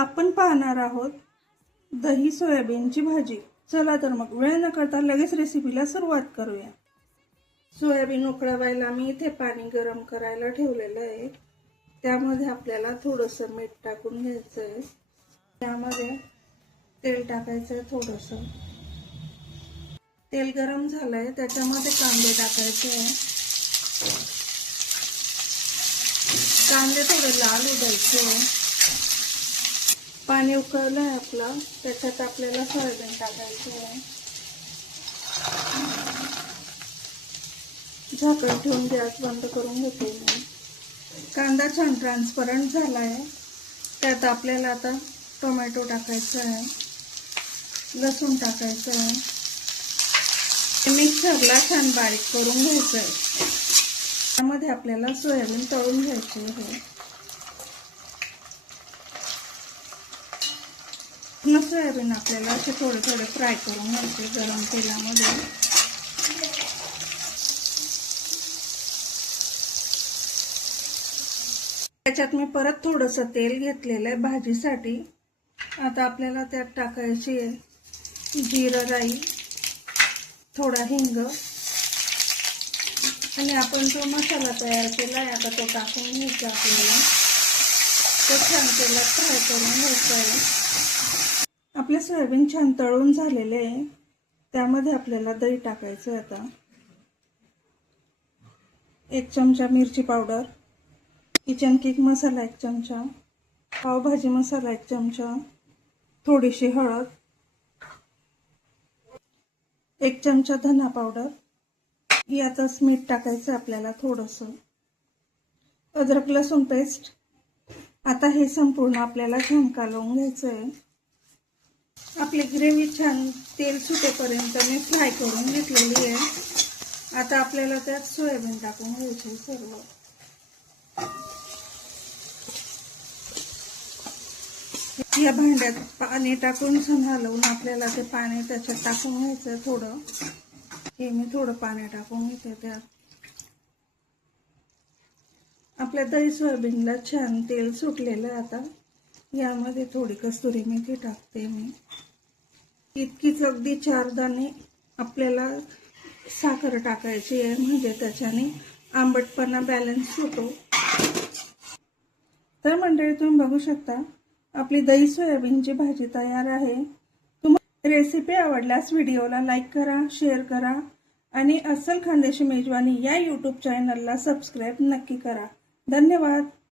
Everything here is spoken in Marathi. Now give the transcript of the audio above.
आपण पाहणार आहोत दही सोयाबीनची भाजी। चला तर मग वेळ न करता लगेच रेसिपीला सुरुवात करूया। सोयाबीन उकळवायला मी इथे पाणी गरम करायला ठेवलेलं आहे। त्यामध्ये आपल्याला थोडंसं मीठ टाकून घ्यायचं आहे। त्यामध्ये तेल टाकायचं आहे थोडंसं। तेल गरम झालंय, त्याच्यामध्ये कांदे टाकायचे आहे। कांदे थोडे लाल होऊ द्यायचे। पाणी उकळलं आहे आपलं, त्याच्यात आपल्याला सोयाबीन टाकायचं आहे। झाकण ठेवून गॅस बंद करून घेते मी। कांदा छान ट्रान्सपरंट झाला आहे। त्यात आपल्याला आता टोमॅटो टाकायचा आहे, लसूण टाकायचं आहे। मिक्सरला छान बारीक करून घ्यायचं आहे। त्यामध्ये आपल्याला सोयाबीन तळून घ्यायचे आहे। सोयाबीन आपल्याला असे थोडे थोडे फ्राय करून घ्यायचे गरम तेलामध्ये। त्याच्यात मी परत थोडंसं तेल घेतलेलं आहे भाजीसाठी। आता आपल्याला त्यात टाकायची आहे जिरं राई, थोडा हिंग आणि आपण जो मसाला तयार केला आहे आता तो टाकून घ्यायचा आपल्याला। तो छान तेलात फ्राय करून घ्यायचा आहे। आपले सोयाबीन छान तळून झालेले आहे। त्यामध्ये आपल्याला दही टाकायचं आहे। आता 1 चमचा मिरची पावडर, किचन किंग मसाला 1 चमचा, पावभाजी मसाला 1 चमचा, थोडीशी हळद, 1 चमचा धना पावडर, यातच मीठ टाकायचं आपल्याला थोडंसं, अद्रक लसूण पेस्ट। आता हे संपूर्ण आपल्याला छान कालवून घ्यायचं आहे। आपली ग्रेव्ही छान तेल सुटेपर्यंत मी फ्राय करून घेतलेली आहे। आता आपल्याला त्यात सोयाबीन टाकून घ्यायचे सर्व। या भांड्यात पाणी टाकून छान हलवून आपल्याला ते पाणी त्याच्यात टाकून घ्यायचं थोडं। हे मी थोडं पाणी टाकून घेते त्यात। आपल्या दही सोयाबीनला छान तेल सुटलेलं आहे। आता यामध्ये थोडी कस्तुरी मेथी टाकते मी। इतकीच अगदी 4 दाणे आपल्याला साखर टाकायची आहे, म्हणजे त्याच्याने आंबटपणा बॅलन्स होतो। तर मंडळी तुम्ही बघू शकता आपली दही सोयाबीनची भाजी तयार आहे। तुम्हाला रेसिपी आवडल्यास व्हिडिओला लाईक करा, शेअर करा आणि अस्सल खानदेशी मेजवानी या YouTube चॅनलला सबस्क्राईब नक्की करा। धन्यवाद।